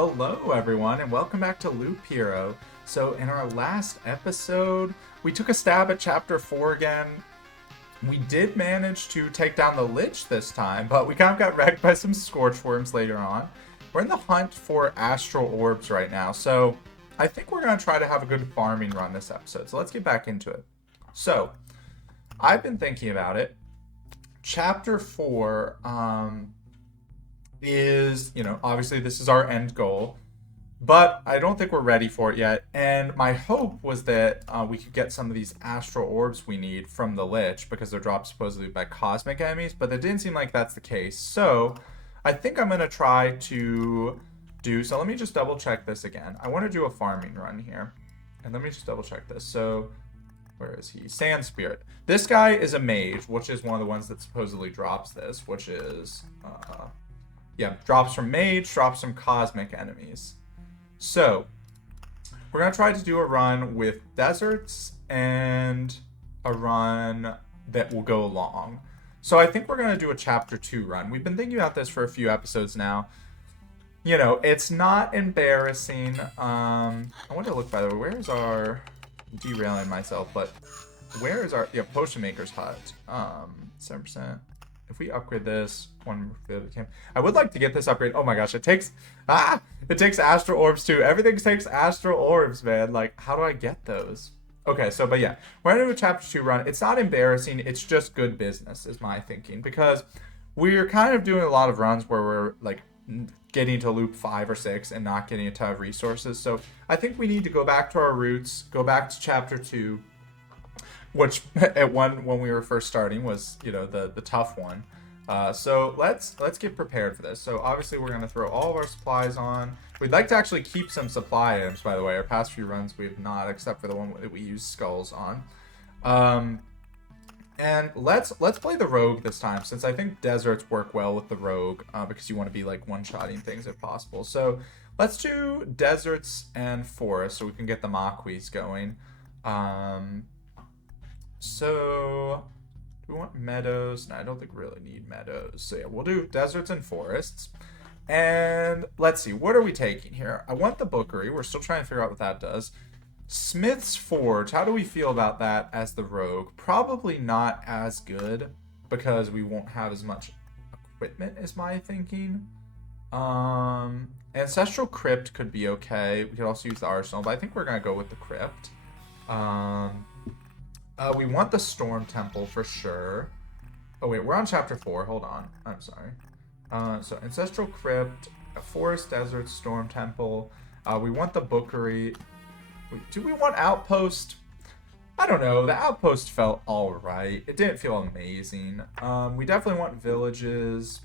Hello, everyone, and welcome back to Loop Hero. So, in our last episode, we took a stab at Chapter 4 again. We did manage to take down the Lich this time, but we kind of got wrecked by some Scorchworms later on. We're in the hunt for Astral Orbs right now, so I think we're going to try to have a good farming run this episode. So, let's get back into it. So, I've been thinking about it. Chapter 4, is, obviously this is our end goal, but I don't think we're ready for it yet. And my hope was that we could get some of these astral orbs we need from the Lich because they're dropped supposedly by cosmic enemies, but it didn't seem like that's the case. So I think I'm going to try to so let me just double check this again. I want to do a farming run here. And let me just double check this. So where is he? Sand Spirit. This guy is a mage, which is one of the ones that supposedly drops this, which is drops from mage, drops from cosmic enemies. So, we're going to try to do a run with deserts and a run that will go long. So I think we're going to do a chapter 2 run. We've been thinking about this for a few episodes now. It's not embarrassing. I want to look, by the way, where's our... derailing myself, but where is our... Potion Maker's Hut. 7%. If we upgrade this, I would like to get this upgrade. Oh my gosh, it takes astral orbs too. Everything takes astral orbs, man. Like, how do I get those? Okay, so, but yeah, we're gonna do a chapter 2 run. It's not embarrassing. It's just good business, is my thinking, because we're kind of doing a lot of runs where we're like getting to loop 5 or 6 and not getting a ton of resources. So I think we need to go back to our roots, go back to chapter 2. Which at when we were first starting was the tough one. So let's get prepared for this. So obviously we're gonna throw all of our supplies on. We'd like to actually keep some supply items, by the way. Our past few runs we have not, except for the one that we used skulls on. And let's play the rogue this time, since I think deserts work well with the rogue, because you want to be like one-shotting things if possible. So let's do deserts and forests so we can get the Maquis going. So, do we want meadows? No, I don't think we really need meadows. So yeah, we'll do deserts and forests. And let's see, what are we taking here? I want the bookery. We're still trying to figure out what that does. Smith's Forge, how do we feel about that as the rogue? Probably not as good because we won't have as much equipment is my thinking. Ancestral Crypt could be okay. We could also use the Arsenal, but I think we're going to go with the Crypt. We want the Storm Temple for sure. Oh wait, we're on chapter 4. Hold on. I'm sorry. So Ancestral Crypt, a Forest, Desert, Storm Temple. We want the Bookery. Do we want Outpost? I don't know. The Outpost felt alright. It didn't feel amazing. We definitely want villages.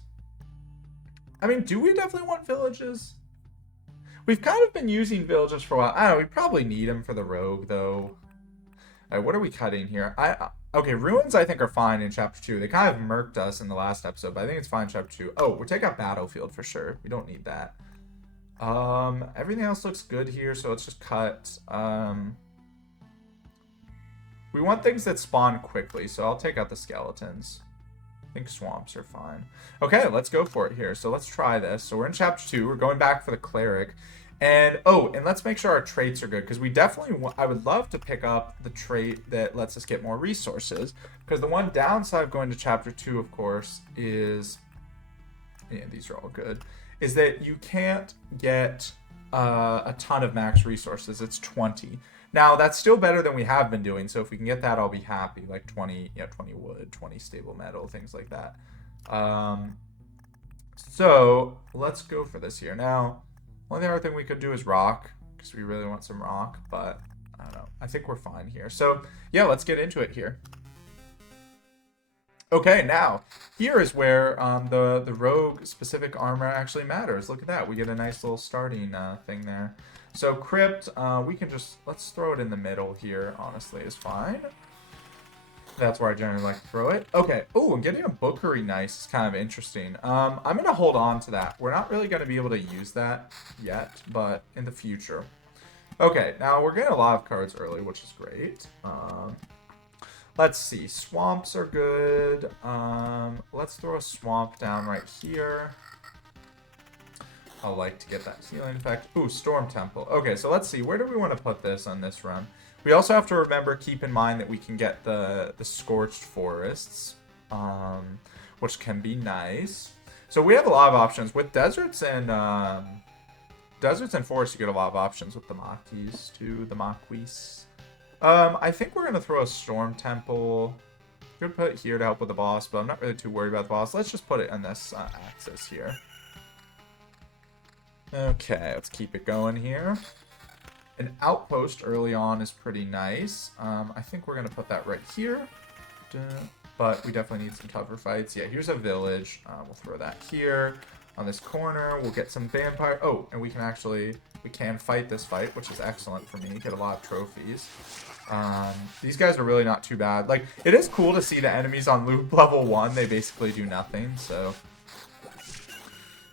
I mean, do we definitely want villages? We've kind of been using villages for a while. I don't know. We probably need them for the rogue, though. What are we cutting here? Okay, ruins I think are fine in chapter 2. They kind of murked us in the last episode, but I think it's fine in chapter 2. Oh, we'll take out battlefield for sure. We don't need that. Everything else looks good here, so let's just cut. We want things that spawn quickly, so I'll take out the skeletons. I think swamps are fine. Okay, let's go for it here. So let's try this. So we're in chapter 2. We're going back for the cleric. And let's make sure our traits are good, because we definitely I would love to pick up the trait that lets us get more resources, because the one downside of going to chapter 2, of course, is these are all good, is that you can't get a ton of max resources. It's 20. Now that's still better than we have been doing, so if we can get that, I'll be happy. Like 20 wood, 20 stable metal, things like that. So let's go for this here now. Only other thing we could do is rock, because we really want some rock, but I don't know. I think we're fine here. So yeah, let's get into it here. Okay, now here is where the rogue specific armor actually matters. Look at that. We get a nice little starting thing there. So crypt, we can just, let's throw it in the middle here, honestly, is fine. That's where I generally like to throw it. Okay. Oh, and getting a bookery nice is kind of interesting. I'm going to hold on to that. We're not really going to be able to use that yet, but in the future. Okay, now we're getting a lot of cards early, which is great. Let's see. Swamps are good. Let's throw a swamp down right here. I'll like to get that healing effect. Ooh, Storm Temple. Okay, so let's see. Where do we want to put this on this run? We also have to remember, keep in mind that we can get the Scorched Forests, which can be nice. So we have a lot of options. With deserts and forests, you get a lot of options with the Maquis, too. The Maquis. I think we're going to throw a Storm Temple. Could put it here to help with the boss, but I'm not really too worried about the boss. Let's just put it on this axis here. Okay, let's keep it going here. An outpost early on is pretty nice. I think we're going to put that right here. But we definitely need some tougher fights. Yeah, here's a village. We'll throw that here. On this corner, we'll get some vampire... Oh, and we can fight this fight, which is excellent for me. Get a lot of trophies. These guys are really not too bad. Like, it is cool to see the enemies on loop level 1. They basically do nothing, so...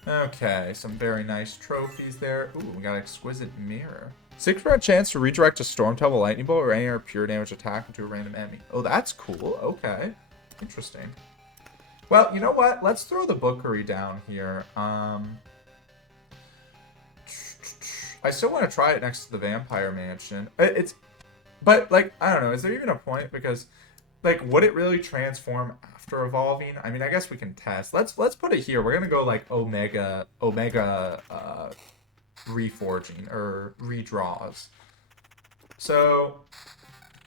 Okay, some very nice trophies there. Ooh, we got an exquisite mirror. 6% chance to redirect a Storm Temple Lightning Bolt or any other pure damage attack into a random enemy. Oh, that's cool. Okay. Interesting. Well, you know what? Let's throw the Bookery down here. I still want to try it next to the Vampire Mansion. But, like, I don't know. Is there even a point? Because, like, would it really transform after evolving? I mean, I guess we can test. Let's put it here. We're going to go, like, Omega reforging or redraws. So,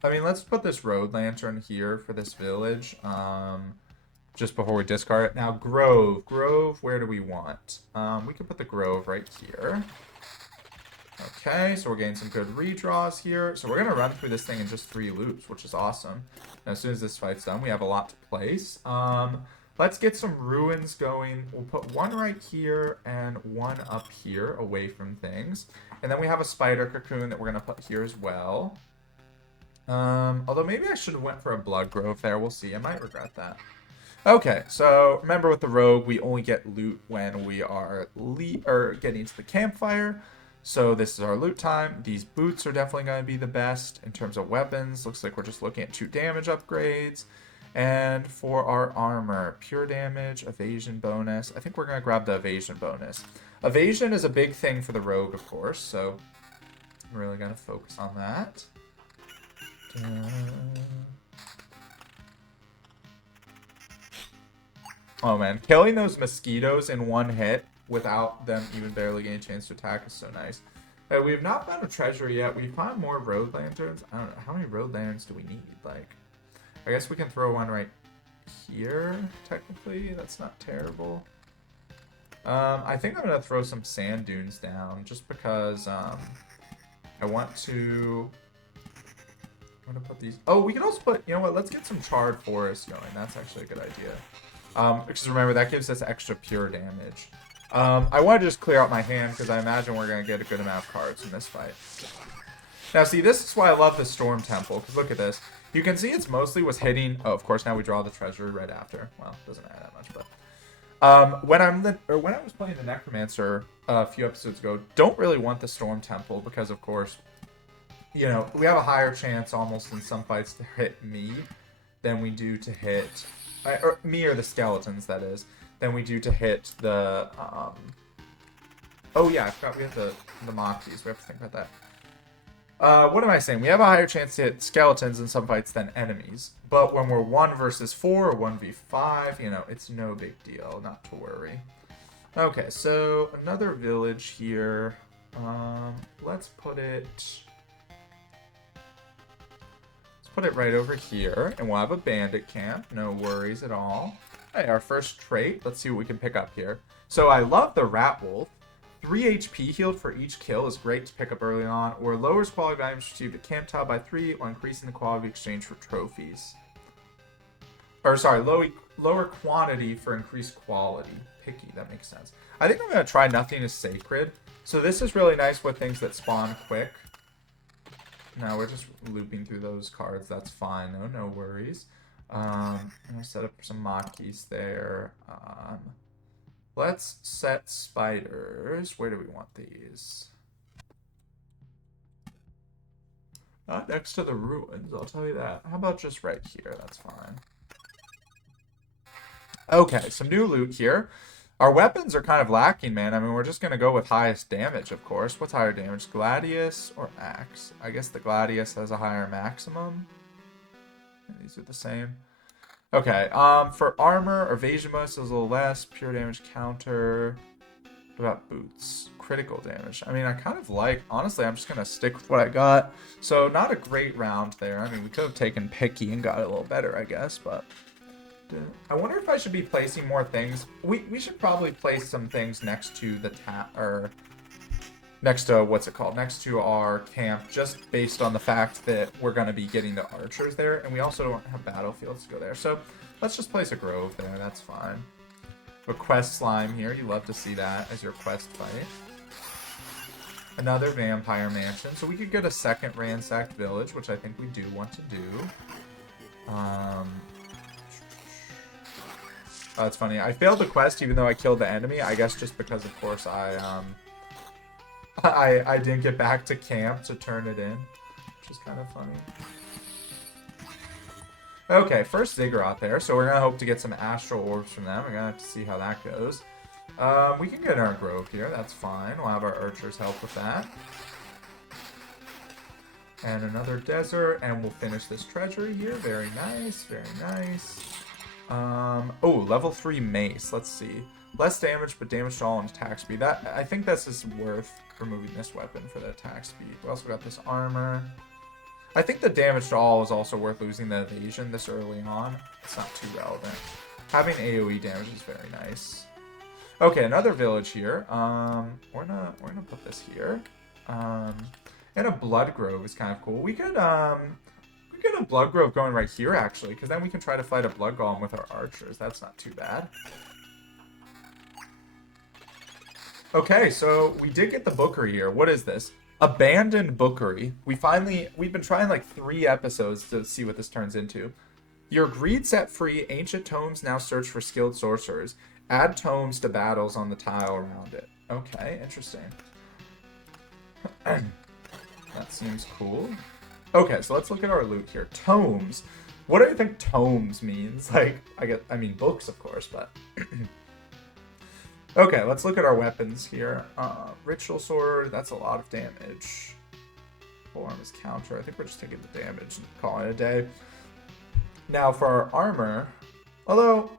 I mean, let's put this Road Lantern here for this village. Just before we discard it. Now, Grove. Grove, where do we want? We can put the Grove right here. Okay, so we're getting some good redraws here. So we're going to run through this thing in just 3 loops, which is awesome. And as soon as this fight's done, we have a lot to place. Let's get some ruins going. We'll put one right here and one up here away from things. And then we have a spider cocoon that we're going to put here as well. Although maybe I should have went for a blood grove there. We'll see. I might regret that. Okay, so remember with the rogue, we only get loot when we are getting to the campfire. So this is our loot time. These boots are definitely going to be the best in terms of weapons. Looks like we're just looking at 2 damage upgrades. And for our armor, pure damage, evasion bonus. I think we're going to grab the evasion bonus. Evasion is a big thing for the rogue, of course, so I'm really going to focus on that. Oh man, killing those mosquitoes in one hit without them even barely getting a chance to attack is so nice. We have not found a treasure yet. We found more road lanterns. I don't know. How many road lanterns do we need? Like, I guess we can throw one right here, technically. That's not terrible. I think I'm going to throw some sand dunes down just because I want to... I'm going to put these... Oh, we can also put... You know what? Let's get some charred forest going. That's actually a good idea. Because remember, that gives us extra pure damage. I want to just clear out my hand because I imagine we're going to get a good amount of cards in this fight. Now, see, this is why I love the Storm Temple, because look at this. You can see it's mostly was hitting... Oh, of course, now we draw the treasure right after. Well, doesn't matter that much, but... when I was playing the Necromancer a few episodes ago, don't really want the Storm Temple because, of course, you know, we have a higher chance almost in some fights to hit me than we do to hit... or me or the skeletons, that is, than we do to hit the... Oh, yeah, I forgot we have the Maquis. We have to think about that. What am I saying? We have a higher chance to hit skeletons in some fights than enemies. But when we're 1 versus 4 or 1v5, you know, it's no big deal. Not to worry. Okay, so another village here. Let's put it... Let's put it right over here. And we'll have a bandit camp. No worries at all. Hey, our first trait. Let's see what we can pick up here. So I love the Rat Wolf. 3 HP healed for each kill is great to pick up early on, or lowers quality of items received at camp tile by 3 while increasing the quality of exchange for trophies. Or sorry, lower quantity for increased quality. Picky, that makes sense. I think I'm going to try Nothing is Sacred. So this is really nice with things that spawn quick. Now we're just looping through those cards. That's fine, no worries. I'm going to set up some Maquis there. Let's set spiders. Where do we want these? Not next to the ruins, I'll tell you that. How about just right here? That's fine. Okay, some new loot here. Our weapons are kind of lacking, man. I mean, we're just going to go with highest damage, of course. What's higher damage, Gladius or Axe? I guess the Gladius has a higher maximum. And these are the same. Okay, for armor, evasion bonus is a little less. Pure damage counter. What about boots? Critical damage. I mean, I kind of like... Honestly, I'm just going to stick with what I got. So, not a great round there. I mean, we could have taken Picky and got it a little better, I guess, but... I wonder if I should be placing more things. We should probably place some things next to the or next to what's it called? Next to our camp, just based on the fact that we're going to be getting the archers there, and we also don't have battlefields to go there. So let's just place a grove there. That's fine. A quest slime here. You love to see that as your quest fight. Another vampire mansion. So we could get a second ransacked village, which I think we do want to do. Oh, it's funny. I failed the quest even though I killed the enemy. I guess just because, of course, I didn't get back to camp to turn it in, which is kind of funny. Okay, first Ziggurat there. So we're going to hope to get some astral orbs from them. We're going to have to see how that goes. We can get our grove here. That's fine. We'll have our archers help with that. And another desert. And we'll finish this treasury here. Very nice. Very nice. Oh, level 3 mace. Let's see. Less damage, but damage to all and attack speed. I think this is worth removing this weapon for the attack speed. We also got this armor. I think the damage to all is also worth losing the evasion this early on. It's not too relevant. Having AoE damage is very nice. Okay, another village here. We're gonna put this here. And a blood grove is kind of cool. We could get a blood grove going right here, actually, because then we can try to fight a blood golem with our archers. That's not too bad. Okay, so we did get the bookery here. What is this? Abandoned bookery. We've been trying like 3 episodes to see what this turns into. Your greed set free. Ancient tomes now search for skilled sorcerers. Add tomes to battles on the tile around it. Okay, interesting. That seems cool. Okay, so let's look at our loot here. Tomes. What do you think tomes means? Like, I mean books, of course, but... Okay, let's look at our weapons here. Ritual sword, that's a lot of damage. Form is counter. I think we're just taking the damage and calling it a day. Now for our armor, although...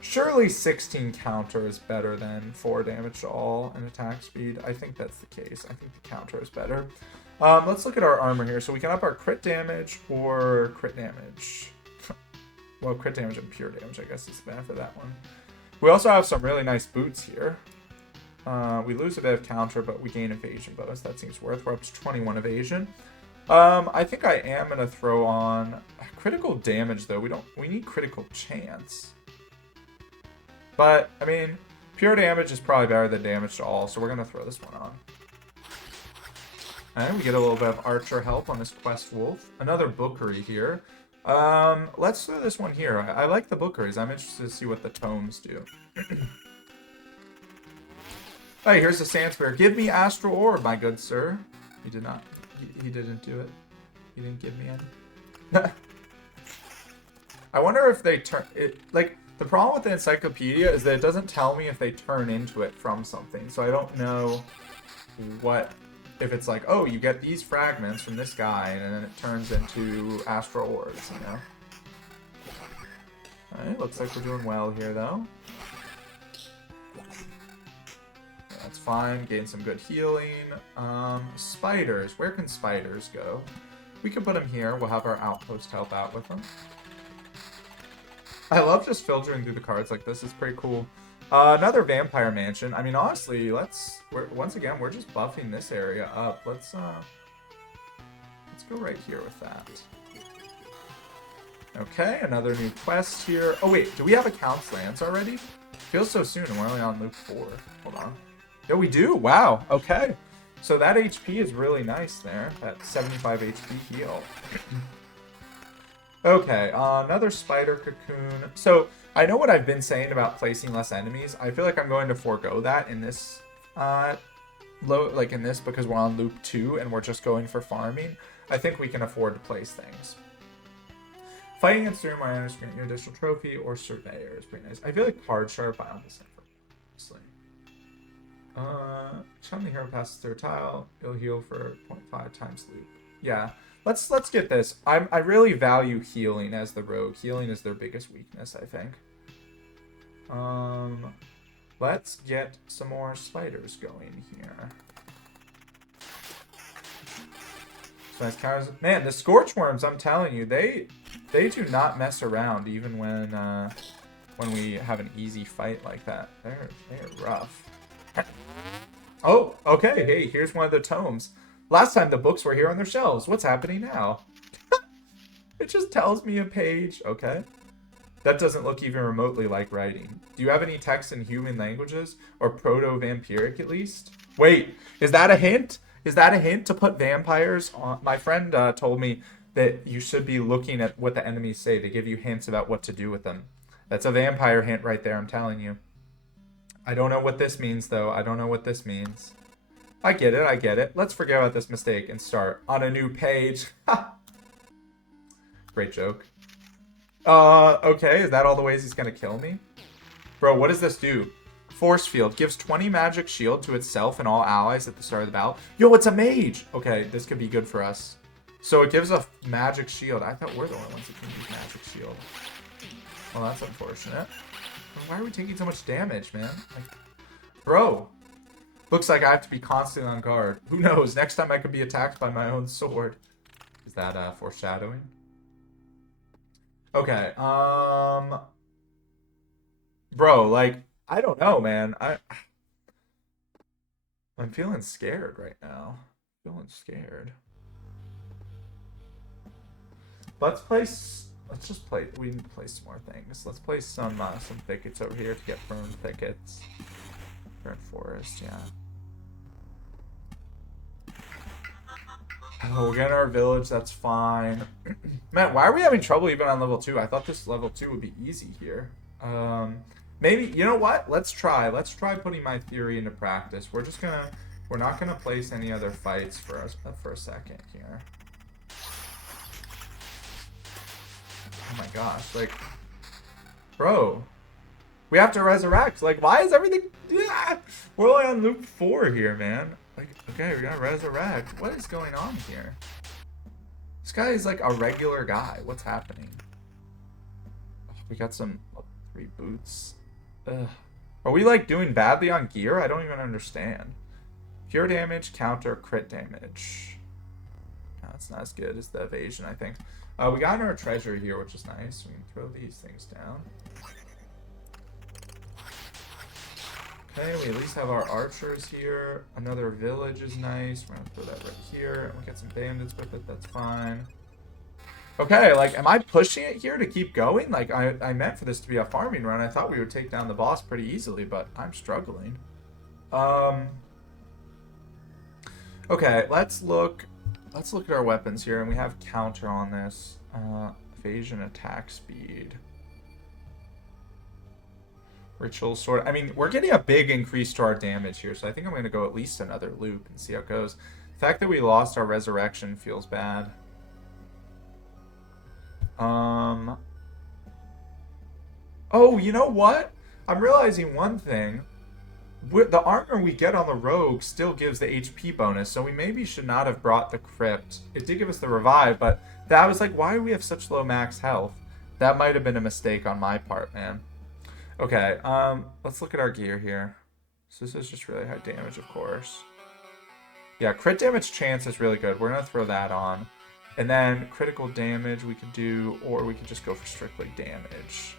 Surely 16 counter is better than 4 damage to all and attack speed. I think that's the case. I think the counter is better. Let's look at our armor here. So we can up our crit damage or crit damage. Well, crit damage and pure damage, I guess, is the benefit of that one. We also have some really nice boots here. We lose a bit of counter, but we gain evasion bonus. That seems worth. We're up to 21 evasion. I think I am going to throw on critical damage, though. We need critical chance. But, I mean, pure damage is probably better than damage to all, so we're going to throw this one on. And we get a little bit of archer help on this quest wolf. Another bookery here. Let's throw this one here. I like the bookeries. I'm interested to see what the tomes do. Hey, here's the sand spear. Give me astral orb, my good sir. He did not. He didn't do it. He didn't give me any. I wonder if they turn it, like... The problem with the encyclopedia is that it doesn't tell me if they turn into it from something. So I don't know if it's like, oh, you get these fragments from this guy, and then it turns into astral orbs, you know? Alright, looks like we're doing well here, though. That's fine. Gain some good healing. Spiders. Where can spiders go? We can put them here. We'll have our outpost help out with them. I love just filtering through the cards like this. It's pretty cool. Another vampire mansion. I mean, honestly, once again, we're just buffing this area up. Let's go right here with that. Okay, another new quest here. Oh wait, do we have a Count's Lance already? Feels so soon, and we're only on loop 4. Hold on. Yeah, we do. Wow. Okay. So that HP is really nice there. That 75 HP heal. Okay, another spider cocoon. So, I know what I've been saying about placing less enemies. I feel like I'm going to forego that in this, in this, because we're on loop 2 and we're just going for farming. I think we can afford to place things. Fighting against 3 or more enemies grant you additional trophy or surveyor is pretty nice. I feel like hard sharp I almost never, honestly. Chum the hero passes through a tile. It'll heal for 0.5 times loop. Yeah. Let's get this. I really value healing as the rogue. Healing is their biggest weakness, I think. Let's get some more spiders going here. So nice counters. Man, the scorch worms, I'm telling you, they do not mess around even when we have an easy fight like that. They're rough. Oh, okay. Hey, here's one of the tomes. Last time the books were here on their shelves. What's happening now? It just tells me a page. Okay. That doesn't look even remotely like writing. Do you have any text in human languages? Or proto-vampiric at least? Wait, is that a hint? Is that a hint to put vampires on? My friend told me that you should be looking at what the enemies say. They give you hints about what to do with them. That's a vampire hint right there, I'm telling you. I don't know what this means, though. I don't know what this means. I get it, I get it. Let's forget about this mistake and start on a new page. Ha! Great joke. Okay, is that all the ways he's gonna kill me? Bro, what does this do? Force field gives 20 magic shield to itself and all allies at the start of the battle. Yo, it's a mage! Okay, this could be good for us. So it gives a magic shield. I thought we're the only ones that can use magic shield. Well, that's unfortunate. Why are we taking so much damage, man? Like, bro. Looks like I have to be constantly on guard. Who knows? Next time I could be attacked by my own sword. Is that foreshadowing? Okay, bro, like, I don't know, man. I'm feeling scared right now. Feeling scared. Let's just play. We need to play some more things. Let's play some thickets over here to get prone thickets. Burn forest, yeah. Oh, we're getting our village. That's fine. Man, why are we having trouble even on level 2? I thought this level 2 would be easy here. Maybe, you know what? Let's try. Let's try putting my theory into practice. We're not gonna place any other fights for us for a second here. Oh my gosh, like, bro, we have to resurrect. Like, why is everything? Yeah, we're only on loop 4 here, man. Like, okay, we're gonna resurrect. What is going on here? This guy is like a regular guy. What's happening? Oh, we got some 3 boots. Ugh. Are we like doing badly on gear? I don't even understand. Pure damage, counter, crit damage. No, that's not as good as the evasion, I think. We got our treasure here, which is nice. We can throw these things down. Okay, we at least have our archers here. Another village is nice. We're gonna throw that right here. We get some bandits with it, that's fine. Okay, like, am I pushing it here to keep going? Like, I meant for this to be a farming run. I thought we would take down the boss pretty easily, but I'm struggling. Okay, let's look at our weapons here, and we have counter on this. Evasion, attack speed. Ritual sword. I mean, we're getting a big increase to our damage here, so I think I'm going to go at least another loop and see how it goes. The fact that we lost our resurrection feels bad. Oh, you know what? I'm realizing one thing. The armor we get on the rogue still gives the HP bonus, so we maybe should not have brought the crypt. It did give us the revive, but that was like, why do we have such low max health? That might have been a mistake on my part, man. Okay, let's look at our gear here. So this is just really high damage, of course. Yeah, crit damage chance is really good. We're gonna throw that on. And then critical damage we could do, or we could just go for strictly damage.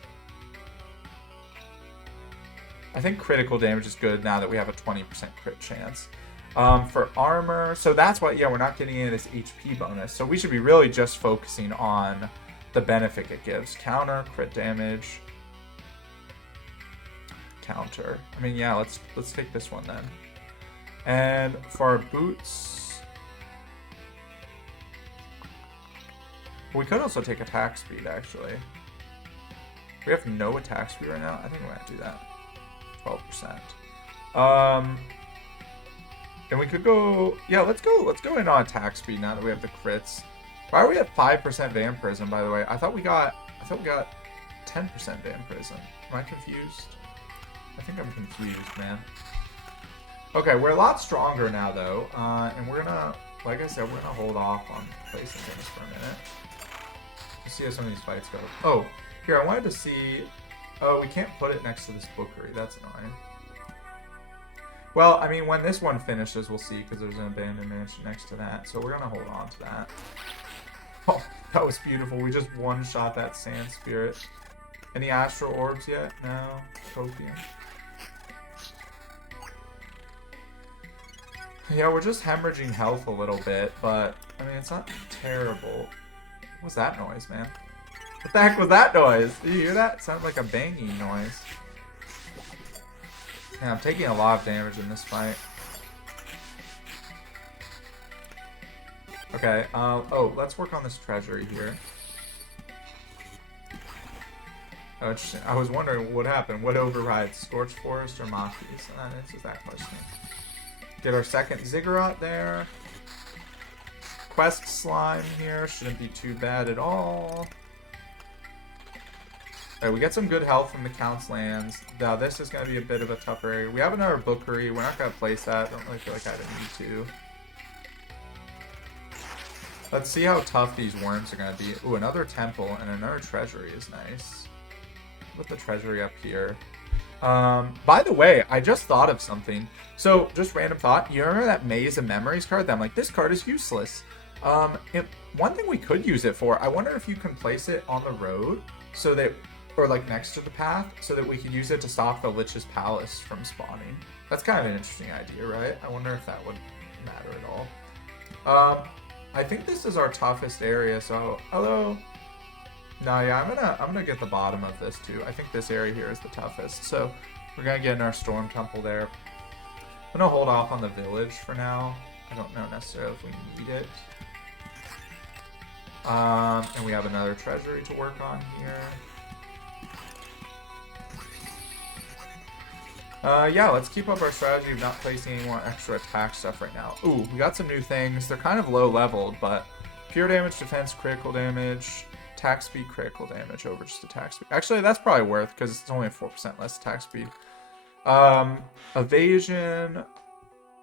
I think critical damage is good now that we have a 20% crit chance. For armor, so that's why, yeah, we're not getting any of this HP bonus. So we should be really just focusing on the benefit it gives. Counter, crit damage, counter. I mean, yeah, let's take this one then. And for our boots, we could also take attack speed, actually. We have no attack speed right now. I think we're gonna do that. 12%. And we could go, yeah, let's go in on attack speed now that we have the crits. Why are we at 5% vampirism, by the way? I thought we got 10% vampirism. Am I confused? I think I'm confused, man. Okay, we're a lot stronger now, though. And we're gonna, like I said, we're gonna hold off on placing things for a minute. Let's see how some of these fights go. Oh, here, I wanted to see... Oh, we can't put it next to this bookery. That's annoying. Well, I mean, when this one finishes, we'll see, because there's an abandoned mansion next to that. So we're gonna hold on to that. Oh, that was beautiful. We just one-shot that sand spirit. Any astral orbs yet? No. Copium. Yeah, we're just hemorrhaging health a little bit, but, I mean, it's not terrible. What was that noise, man? What the heck was that noise? Did you hear that? It sounded like a banging noise. Yeah, I'm taking a lot of damage in this fight. Okay, oh, let's work on this treasury here. Oh, interesting. I was wondering what happened. What overrides, Scorched Forest or Machi's? That answers that question. Get our second Ziggurat there. Quest slime here. Shouldn't be too bad at all. Alright, we get some good health from the Count's lands. Now, this is going to be a bit of a tougher area. We have another bookery. We're not going to place that. I don't really feel like I need to. Let's see how tough these worms are going to be. Ooh, another temple and another treasury is nice. Put the treasury up here. By the way, I just thought of something. So, just random thought. You remember that Maze of Memories card? That I'm like, this card is useless. One thing we could use it for, I wonder if you can place it on the road so that, or like next to the path, so that we could use it to stop the Lich's Palace from spawning. That's kind of an interesting idea, right? I wonder if that would matter at all. I think this is our toughest area, so hello. No, yeah, I'm gonna get the bottom of this too. I think this area here is the toughest, so we're gonna get in our Storm Temple there. I'm gonna hold off on the village for now. I don't know necessarily if we need it. And we have another treasury to work on here. Yeah, let's keep up our strategy of not placing any more extra attack stuff right now. Ooh, we got some new things. They're kind of low leveled, but pure damage, defense, critical damage, attack speed, critical damage over just attack speed. Actually, that's probably worth because it's only a 4% less attack speed. Evasion,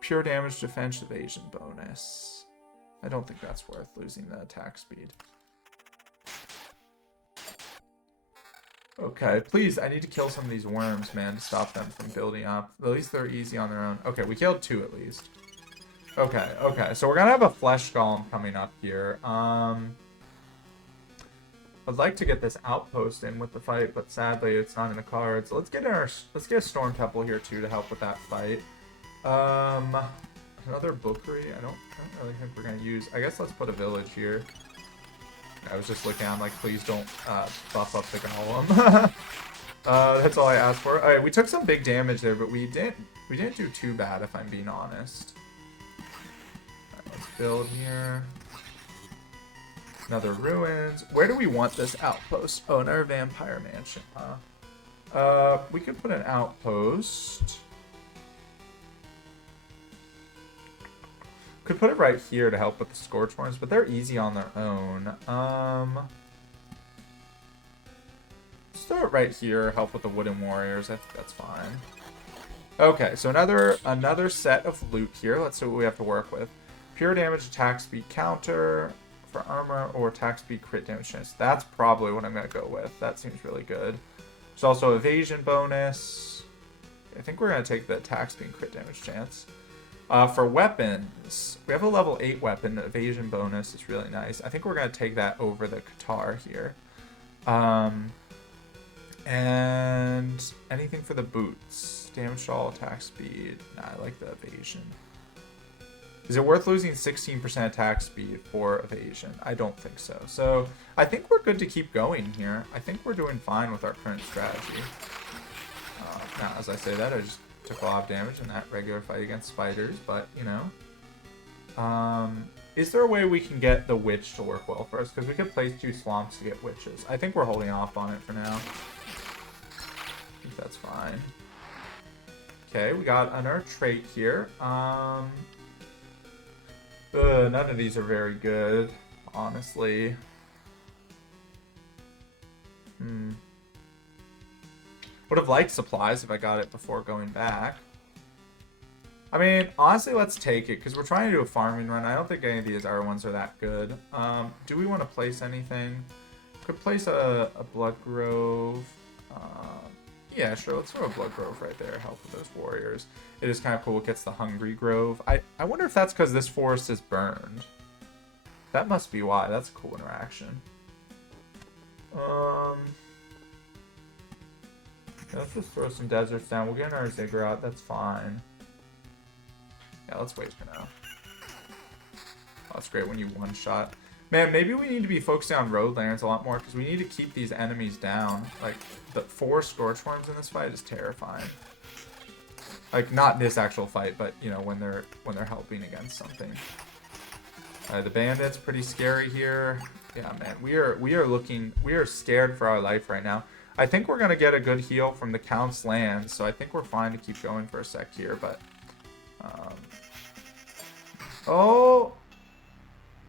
pure damage, defense, evasion bonus. I don't think that's worth losing the attack speed. Okay, please, I need to kill some of these worms, man, to stop them from building up. At least they're easy on their own. Okay, we killed 2 at least. Okay, okay, so we're gonna have a flesh golem coming up here. I'd like to get this outpost in with the fight, but sadly it's not in the cards. Let's get a Storm Temple here too to help with that fight. Another bookery. I don't really think we're gonna use. I guess let's put a village here. I was just looking. I'm like, please don't buff up the golem. That's all I asked for. All right, we took some big damage there, but we didn't do too bad if I'm being honest. All right, let's build here. Another ruins. Where do we want this outpost? Oh, another vampire mansion, huh? We could put an outpost. Could put it right here to help with the Scorchworms, but they're easy on their own. Let's throw it right here, help with the Wooden Warriors. I think that's fine. Okay, so another set of loot here. Let's see what we have to work with. Pure damage, attack speed counter for armor, or attack speed crit damage chance. That's probably what I'm going to go with. That seems really good. There's also evasion bonus. I think we're going to take the attack speed crit damage chance. For weapons, we have a level 8 weapon. Evasion bonus is really nice. I think we're going to take that over the Qatar here. And anything for the boots. Damage to all attack speed. Nah, I like the evasion. Is it worth losing 16% attack speed for evasion? I don't think so. So I think we're good to keep going here. I think we're doing fine with our current strategy. Now, as I say that, I just took a lot of damage in that regular fight against spiders, but, you know. Is there a way we can get the witch to work well for us? Because we could place 2 swamps to get witches. I think we're holding off on it for now. I think that's fine. Okay, we got another trait here. None of these are very good. honestly. Would have liked supplies if I got it before going back. I mean, honestly, let's take it, because we're trying to do a farming run. I don't think any of these other ones are that good. Do we want to place anything? Could place a blood grove. Yeah, sure, let's throw a blood grove right there. Help with those warriors. It is kind of cool. It gets the hungry grove. I wonder if that's because this forest is burned. That must be why. That's a cool interaction. Let's just throw some deserts down. We'll get our ziggurat. That's fine. Yeah, let's wait for now. Oh, that's great when you one-shot. Man, maybe we need to be focusing on road lands a lot more, because we need to keep these enemies down. Like, the 4 Scorchworms in this fight is terrifying. Like, not this actual fight, but, you know, when they're helping against something. The bandit's pretty scary here. Yeah, man, we are scared for our life right now. I think we're going to get a good heal from the Count's land, so I think we're fine to keep going for a sec here, but... Oh!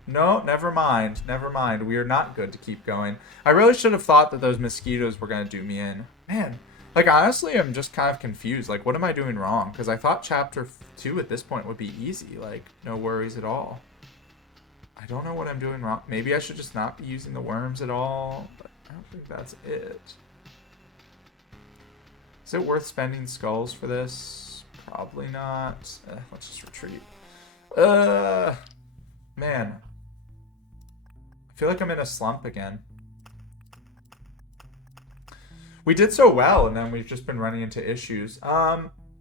No, never mind. Never mind. We are not good to keep going. I really should have thought that those mosquitoes were going to do me in. Man, like, honestly, I'm just kind of confused. Like, what am I doing wrong? Because I thought Chapter 2 at this point would be easy. Like, no worries at all. I don't know what I'm doing wrong. Maybe I should just not be using the worms at all. But I don't think that's it. Is it worth spending skulls for this? Probably not. Let's just retreat. Man. I feel like I'm in a slump again. We did so well, and then we've just been running into issues.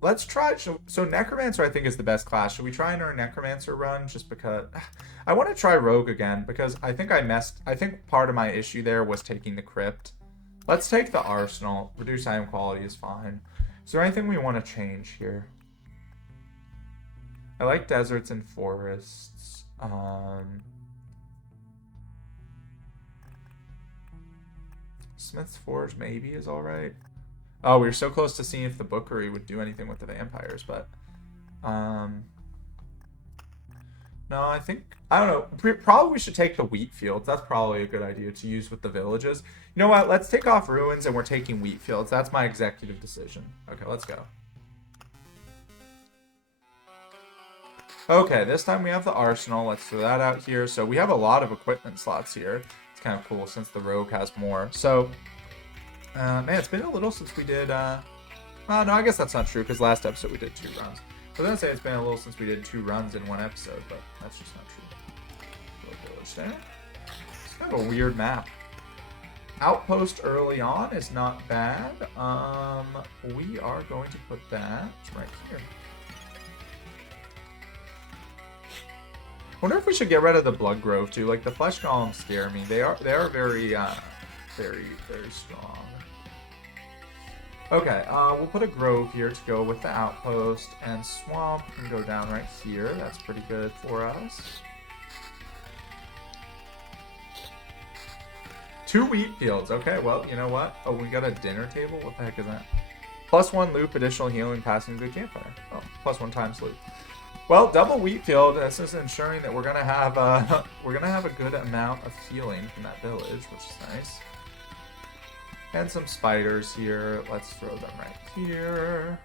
Let's try... So Necromancer, I think, is the best class. Should we try in our Necromancer run? Just because... I want to try Rogue again, because I think I think part of my issue there was taking the Crypt. Let's take the Arsenal. Reduce item quality is fine. Is there anything we want to change here? I like deserts and forests. Smith's Forge maybe is alright. Oh, we were so close to seeing if the Bookery would do anything with the vampires, but... No, I don't know. Probably we should take the wheat fields. That's probably a good idea to use with the villages. You know what? Let's take off ruins and we're taking wheat fields. That's my executive decision. Okay, let's go. Okay, this time we have the arsenal. Let's throw that out here. So we have a lot of equipment slots here. It's kind of cool since the rogue has more. So, man, it's been a little since we did... no, I guess that's not true because last episode we did 2 runs. I was going to say it's been a little since we did 2 runs in 1 episode, but that's just not true. Little village there. It's kind of a weird map. Outpost early on is not bad. We are going to put that right here. Wonder if we should get rid of the Blood Grove too. Like the Flesh Golems scare me. They are very, very strong. Okay, we'll put a grove here to go with the outpost, and swamp can go down right here. That's pretty good for us. 2 wheat fields. Okay, well, you know what? Oh, we got a dinner table? What the heck is that? +1 loop, additional healing, passing good campfire. Oh, +1 times loop. Well, double wheat field. This is ensuring that we're gonna have a good amount of healing from that village, which is nice. And some spiders here. Let's throw them right here.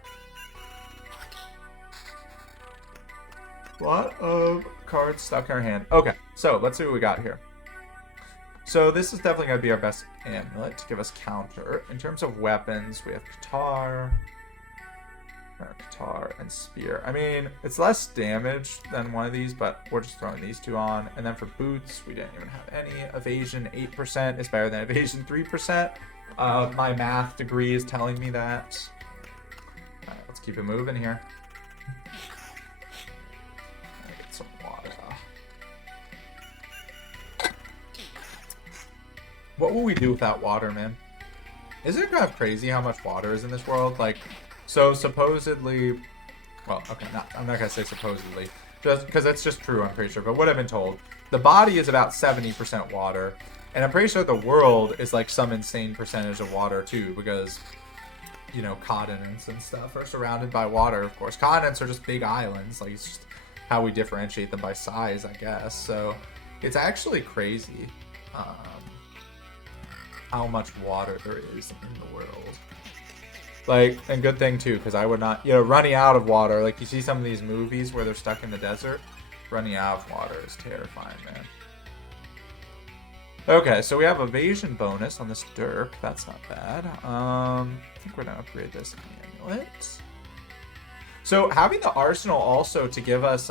A lot of cards stuck in our hand. Okay, so let's see what we got here. So this is definitely going to be our best amulet to give us counter. In terms of weapons, we have Qatar, and Spear. I mean, it's less damage than one of these, but we're just throwing these 2 on. And then for boots, we didn't even have any. Evasion 8% is better than evasion 3%. My math degree is telling me that. Alright, let's keep it moving here. Get some water. What will we do without water, man? Isn't it kind of crazy how much water is in this world? Like, so supposedly... Well, okay, I'm not going to say supposedly. Just because that's just true, I'm pretty sure. But what I've been told, the body is about 70% water. And I'm pretty sure the world is like some insane percentage of water too, because, you know, continents and stuff are surrounded by water, of course. Continents are just big islands, like it's just how we differentiate them by size, I guess. So, It's actually crazy how much water there is in the world. Like, and good thing too, because I would not, you know, running out of water. Like, you see some of these movies where they're stuck in the desert. Running out of water is terrifying, man. Okay, so we have evasion bonus on this derp. That's not bad. I think we're gonna upgrade this amulet. So having the arsenal also to give us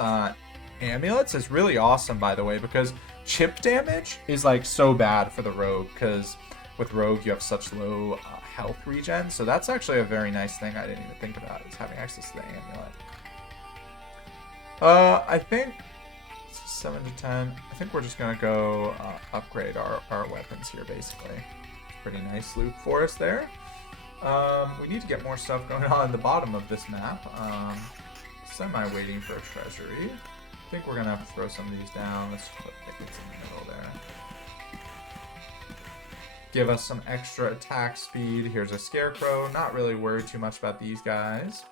amulets is really awesome, by the way, because chip damage is like so bad for the rogue, because with rogue you have such low health regen. So that's actually a very nice thing I didn't even think about, is having access to the amulet. I think 7 to 10. I think we're just gonna go upgrade our weapons here, basically. Pretty nice loop for us there. We need to get more stuff going on in the bottom of this map. Semi-waiting for a treasury. I think we're gonna have to throw some of these down. Let's put tickets in the middle there. Give us some extra attack speed. Here's a scarecrow. Not really worried too much about these guys.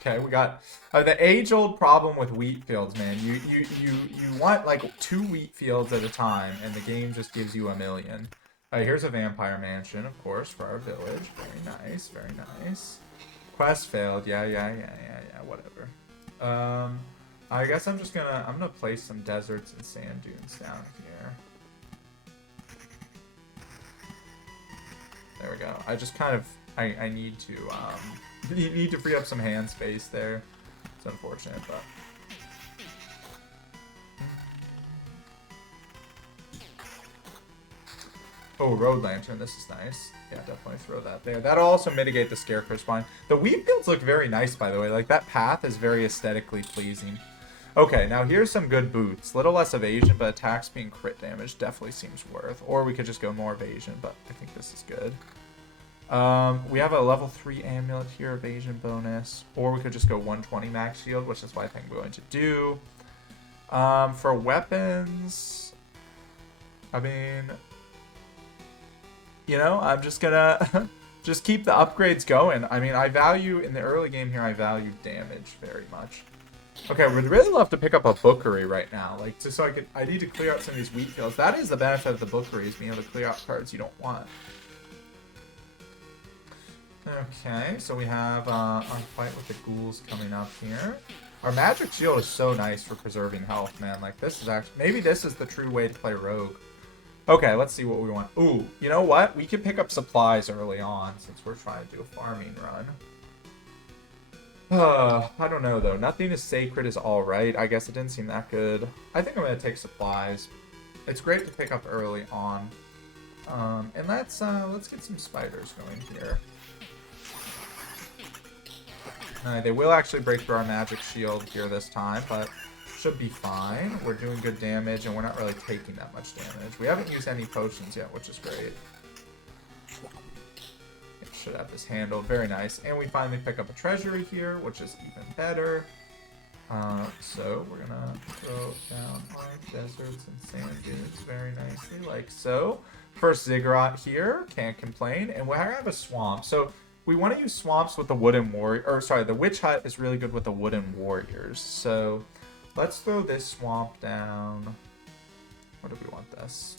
Okay, we got the age-old problem with wheat fields, man. You want like 2 wheat fields at a time, and the game just gives you a million. Here's a vampire mansion, of course, for our village. Very nice, very nice. Quest failed. Yeah. Whatever. I guess I'm gonna place some deserts and sand dunes down here. There we go. I just kind of I need to you need to free up some hand space there. It's unfortunate, but oh, road lantern, this is nice. Yeah, definitely throw that there. That'll also mitigate the scarecrow spawn. The wheat fields look very nice, by the way. Like, that path is very aesthetically pleasing. Okay, now here's some good boots. Little less evasion, but attack speed and crit damage definitely seems worth. Or we could just go more evasion, but I think this is good. We have a level 3 amulet here, evasion bonus. Or we could just go 120 max shield, which is what I think we're going to do. For weapons, I mean, you know, I'm just gonna just keep the upgrades going. I mean, I value, in the early game here, I value damage very much. Okay, we'd really love to pick up a bookery right now. Like, just so I need to clear out some of these wheat fields. That is the benefit of the bookery, is being able to clear out cards you don't want. Okay, so we have our fight with the ghouls coming up here. Our magic shield is so nice for preserving health, man. Like, this is actually, maybe this is the true way to play rogue. Okay, let's see what we want. Ooh, you know what? We could pick up supplies early on, since we're trying to do a farming run. I don't know, though. Nothing is sacred is alright. I guess it didn't seem that good. I think I'm going to take supplies. It's great to pick up early on. And let's get some spiders going here. They will actually break through our magic shield here this time, but should be fine. We're doing good damage, and we're not really taking that much damage. We haven't used any potions yet, which is great. Should have this handled. Very nice. And we finally pick up a treasury here, which is even better. So we're gonna throw down our deserts and sand dunes very nicely, like so. First ziggurat here, can't complain. And we have a swamp. So we want to use swamps with the wooden warrior, or sorry, the witch hut is really good with the wooden warriors. So let's throw this swamp down. What do we want this?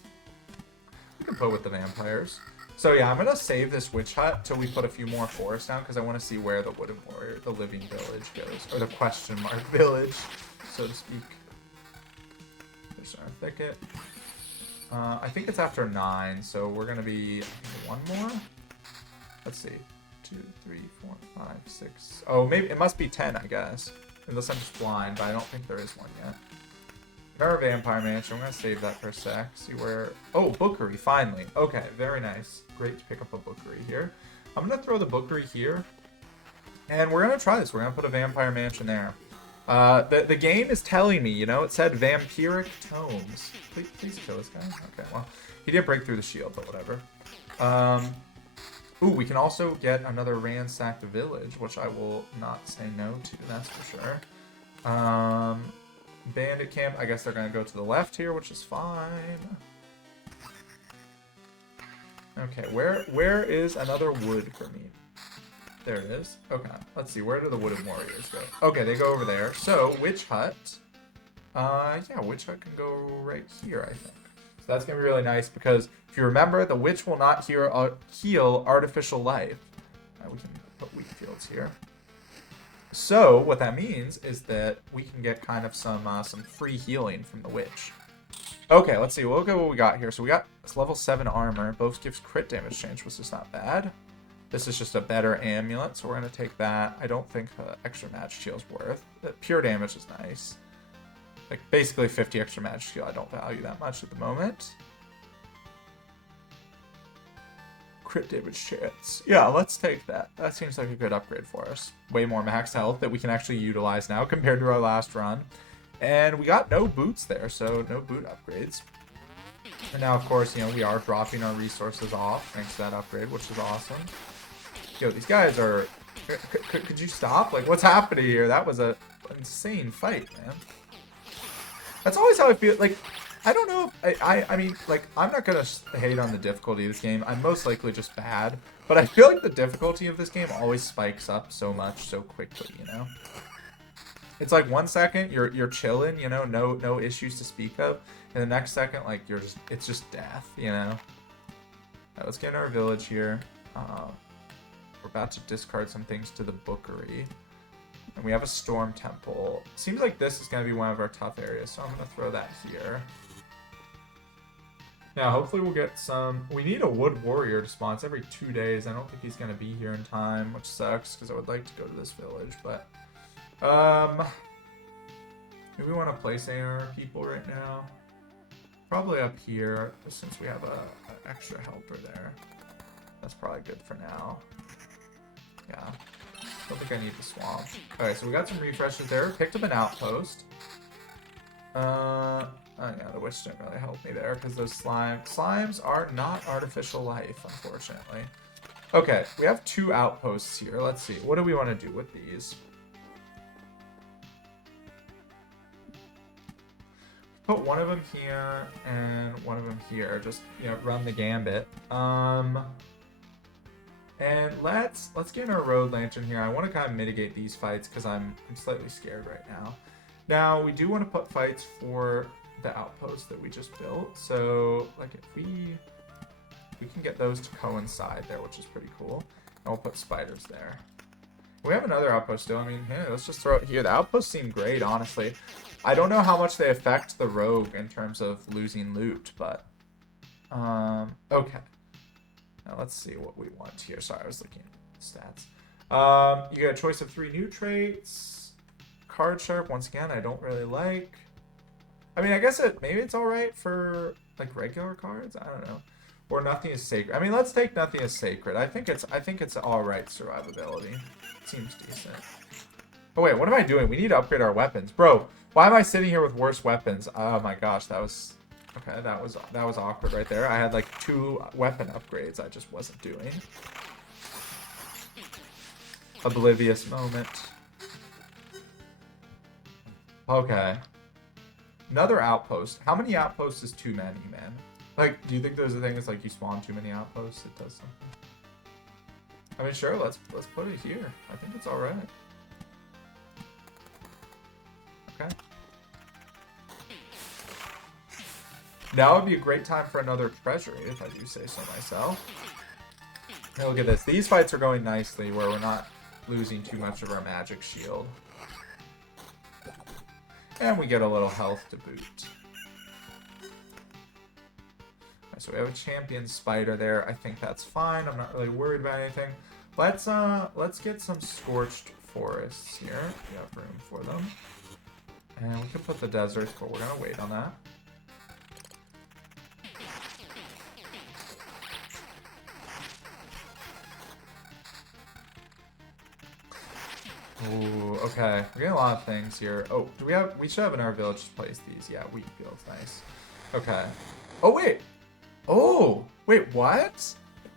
We can put with the vampires. So yeah, I'm going to save this witch hut till we put a few more forests down, because I want to see where the wooden warrior, the living village goes. Or the question mark village, so to speak. There's our thicket. I think it's after 9, so we're going to be one more. Let's see. 2, 3, 4, 5, 6. Oh, maybe it must be 10, I guess. Unless I'm just blind, but I don't think there is one yet. Our vampire mansion. I'm going to save that for a sec. See where... Oh, bookery, finally. Okay, very nice. Great to pick up a bookery here. I'm going to throw the bookery here. And we're going to try this. We're going to put a vampire mansion there. The game is telling me, you know, it said vampiric tomes. Please kill this guy. Okay, well, he did break through the shield, but whatever. Ooh, we can also get another ransacked village, which I will not say no to, that's for sure. Bandit camp, I guess they're going to go to the left here, which is fine. Okay, where is another wood for me? There it is. Okay, let's see. Where do the wooden warriors go? Okay, they go over there. So, witch hut. Yeah, witch hut can go right here, I think. So that's going to be really nice because if you remember, the witch will not heal artificial life. We can put wheat fields here. So what that means is that we can get kind of some free healing from the witch. Okay, let's see. We'll look at what we got here. So we got this level 7 armor. Both gives crit damage change, which is not bad. This is just a better amulet, so we're going to take that. I don't think extra magic shield's worth. Pure damage is nice. Like, basically 50 extra magic shield. I don't value that much at the moment. Crit damage chance. Yeah, let's take that. That seems like a good upgrade for us. Way more max health that we can actually utilize now compared to our last run. And we got no boots there, so no boot upgrades. And now, of course, you know, we are dropping our resources off thanks to that upgrade, which is awesome. Yo, these guys are... Could you stop? Like, what's happening here? That was an insane fight, man. That's always how I feel. Like, I don't know if... I mean, like, I'm not going to hate on the difficulty of this game. I'm most likely just bad. But I feel like the difficulty of this game always spikes up so much so quickly, you know? It's like 1 second, you're chilling, you know, no issues to speak of. And the next second, like, it's just death, you know? Right, let's get in our village here. We're about to discard some things to the bookery. And we have a storm temple. Seems like this is going to be one of our tough areas, so I'm going to throw that here. Now, hopefully we'll get some... We need a wood warrior to spawn. It's every 2 days. I don't think he's going to be here in time, which sucks, because I would like to go to this village, but... Maybe we want to place our people right now. Probably up here, since we have a extra helper there. That's probably good for now. Yeah. Don't think I need the swamp. Okay, so we got some refreshes there. Picked up an outpost. Oh yeah, the witch didn't really help me there because those slimes are not artificial life, unfortunately. Okay, we have 2 outposts here. Let's see. What do we want to do with these? Put one of them here and one of them here. Just, you know, run the gambit. And let's get in our road lantern here. I want to kind of mitigate these fights because I'm slightly scared right now. Now, we do want to put fights for the outpost that we just built. So, like, if we can get those to coincide there, which is pretty cool. And we'll put spiders there. We have another outpost still. I mean, hey, let's just throw it here. The outposts seem great, honestly. I don't know how much they affect the rogue in terms of losing loot, but... okay. Now let's see what we want here. Sorry, I was looking at stats. You get a choice of 3 new traits. Card sharp, once again, I don't really like. I mean, I guess maybe it's alright for, like, regular cards? I don't know. Or nothing is sacred. I mean, let's take nothing is sacred. I think it's alright survivability. It seems decent. Oh wait, what am I doing? We need to upgrade our weapons. Bro, why am I sitting here with worse weapons? Oh my gosh, that was... Okay, that was awkward right there. I had like 2 weapon upgrades I just wasn't doing. Oblivious moment. Okay. Another outpost. How many outposts is too many, man? Like, do you think there's a thing that's like you spawn too many outposts? It does something. I mean, sure, let's put it here. I think it's alright. Okay. Now would be a great time for another treasury, if I do say so myself. Hey, look at this. These fights are going nicely, where we're not losing too much of our magic shield. And we get a little health to boot. Right, so we have a champion spider there. I think that's fine. I'm not really worried about anything. Let's get some scorched forests here. We have room for them. And we can put the deserts, but we're gonna wait on that. Ooh, okay. We're getting a lot of things here. Oh, we should have in our village to place these. Yeah, wheat fields, nice. Okay. Oh, wait. Oh, wait, what?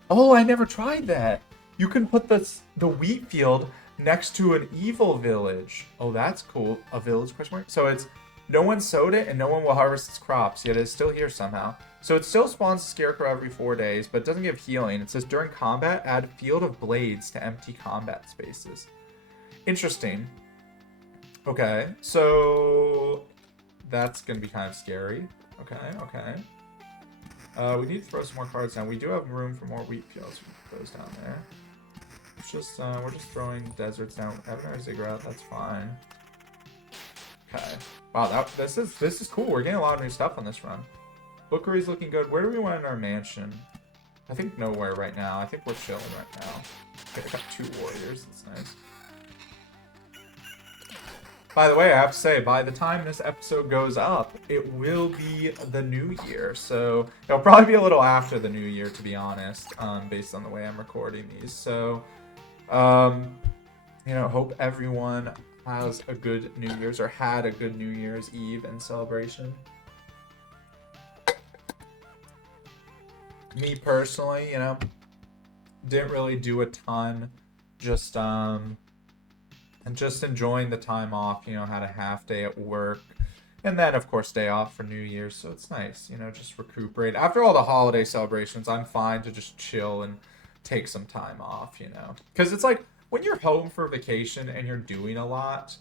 Oh, I never tried that. You can put the wheat field next to an evil village. Oh, that's cool. A village question mark? So it's No one sowed it, and no one will harvest its crops, yet it is still here somehow. So it still spawns a scarecrow every 4 days, but it doesn't give healing. It says during combat, add Field of Blades to empty combat spaces. Interesting. Okay, so that's going to be kind of scary. Okay. We need to throw some more cards down. We do have room for more wheat fields. We can put those down there. It's just, we're just throwing deserts down. Ebonite ziggurat, that's fine. Okay. Wow, this is cool. We're getting a lot of new stuff on this run. Bookery's looking good. Where do we want in our mansion? I think nowhere right now. I think we're chilling right now. Okay, I got 2 warriors. That's nice. By the way, I have to say, by the time this episode goes up, it will be the new year. So it'll probably be a little after the new year, to be honest, based on the way I'm recording these. So, you know, hope everyone has a good New Year's or had a good New Year's Eve and celebration. Me personally, you know, didn't really do a ton. Just enjoying the time off, you know, had a half day at work. And then, of course, day off for New Year's. So it's nice, you know, just recuperate. After all the holiday celebrations, I'm fine to just chill and take some time off, you know. Because it's like, when you're home for vacation and you're doing a lot,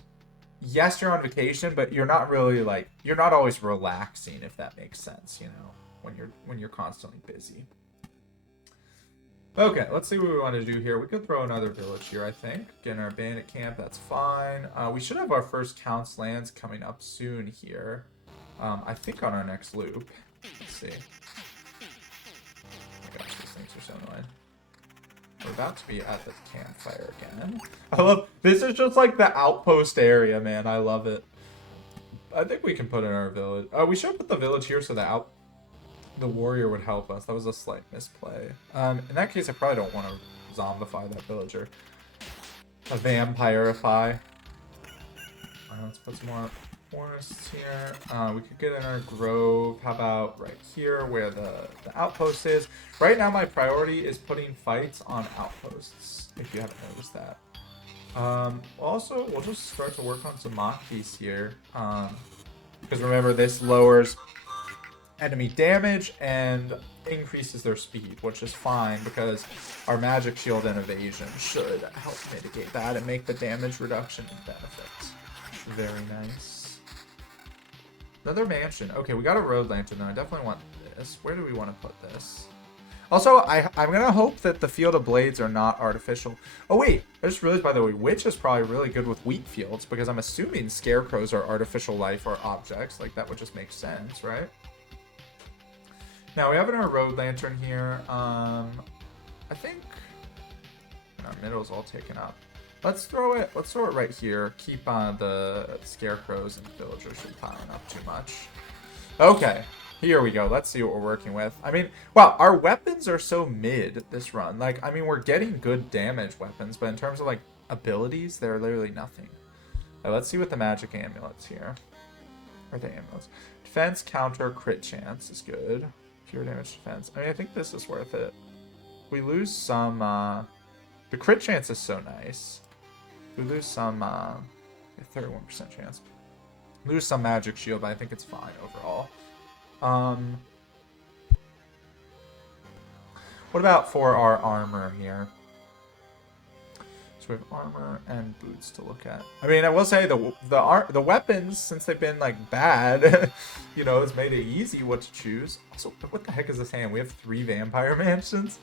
yes, you're on vacation, but you're not really, like, you're not always relaxing, if that makes sense, you know, when you're constantly busy. Okay, let's see what we want to do here. We could throw another village here, I think. Get in our bandit camp, that's fine. We should have our first Count's lands coming up soon here. I think on our next loop. Let's see. Oh my gosh, these things are so annoying. We're about to be at the campfire again. I love, this is just like the outpost area, man. I love it. I think we can put in our village. We should put the village here so the warrior would help us. That was a slight misplay. In that case, I probably don't want to zombify that villager. A vampirify. Let's put some more forests here. We could get in our grove. How about right here where the outpost is? Right now, my priority is putting fights on outposts, if you haven't noticed that. Also, we'll just start to work on some mock piece here. Because remember, this lowers enemy damage and increases their speed, which is fine because our magic shield and evasion should help mitigate that and make the damage reduction benefit. Very nice. Another mansion. Okay, we got a road lantern though. I definitely want this. Where do we want to put this? Also, I'm gonna hope that the Field of Blades are not artificial. Oh wait, I just realized, by the way, Witch is probably really good with wheat fields because I'm assuming scarecrows are artificial life or objects. Like, that would just make sense, right? Now, we have our road lantern here. I think our middle's all taken up. Let's throw it right here. Keep the scarecrows and villagers from piling up too much. Okay, here we go. Let's see what we're working with. I mean, wow, our weapons are so mid this run. Like, I mean, we're getting good damage weapons, but in terms of, like, abilities, they're literally nothing. Let's see what the magic amulets here. Or the amulets. Defense, counter, crit chance is good. Pure damage defense. I mean, I think this is worth it. We lose some, the crit chance is so nice. We lose some, 31% chance. Lose some magic shield, but I think it's fine overall. What about for our armor here? So we have armor and boots to look at. I mean, I will say the weapons, since they've been like bad, you know, it's made it easy what to choose. Also, what the heck is this hand? We have 3 vampire mansions.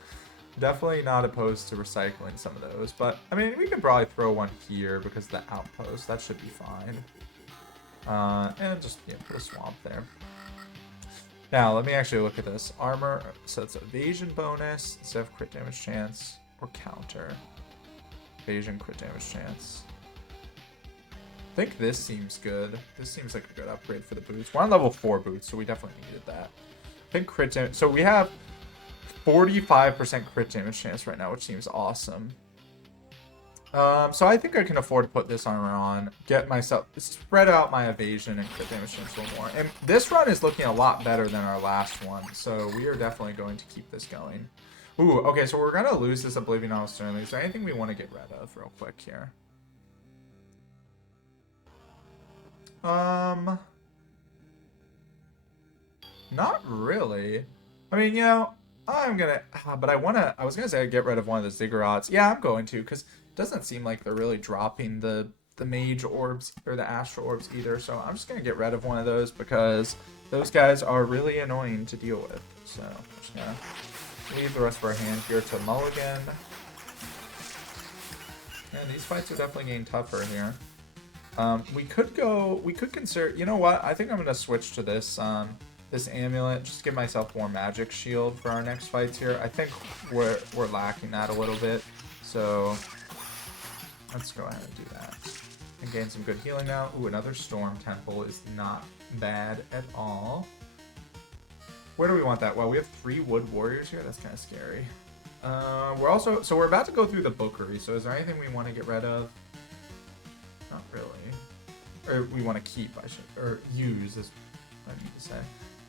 Definitely not opposed to recycling some of those, but I mean, we could probably throw one here because of the outpost. That should be fine. And just, yeah, put a swamp there. Now, let me actually look at this. Armor, so it's evasion bonus instead of crit damage chance or counter. Evasion, crit damage chance. I think this seems good. This seems like a good upgrade for the boots. We're on level 4 boots, so we definitely needed that. I think crit damage. So we have 45% crit damage chance right now, which seems awesome. So I think I can afford to put this armor on, get myself, spread out my evasion and crit damage chance a little more. And this run is looking a lot better than our last one, so we are definitely going to keep this going. Ooh, okay, so we're going to lose this Oblivion almost certainly. Is there anything we want to get rid of real quick here? Not really. I mean, I'm gonna, but I was gonna say I'd get rid of one of the ziggurats. Yeah, I'm going to, because it doesn't seem like they're really dropping the mage orbs or the astral orbs either. So I'm just gonna get rid of one of those because those guys are really annoying to deal with. So I'm just gonna leave the rest of our hand here to mulligan. And these fights are definitely getting tougher here. We could consider, you know what? I think I'm gonna switch to this this amulet, just give myself more magic shield for our next fights here. I think we're lacking that a little bit, so let's go ahead and do that. And gain some good healing now. Ooh, another storm temple is not bad at all. Where do we want that? Well, we have 3 wood warriors here. That's kind of scary. We're about to go through the bookery. So is there anything we want to get rid of? Not really. Or we want to keep, or use, is what I need to say.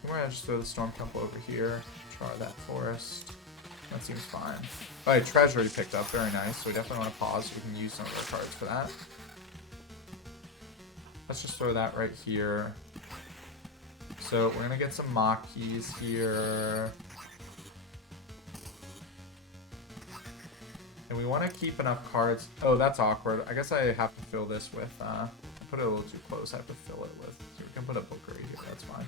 We're going to just throw the storm temple over here. Try that forest. That seems fine. Alright, treasury picked up. Very nice. So we definitely want to pause so we can use some of our cards for that. Let's just throw that right here. So we're going to get some mock keys here. And we want to keep enough cards. Oh, that's awkward. I guess I have to fill this with, I put it a little too close. I have to fill it with, so we can put a bookery here. That's fine.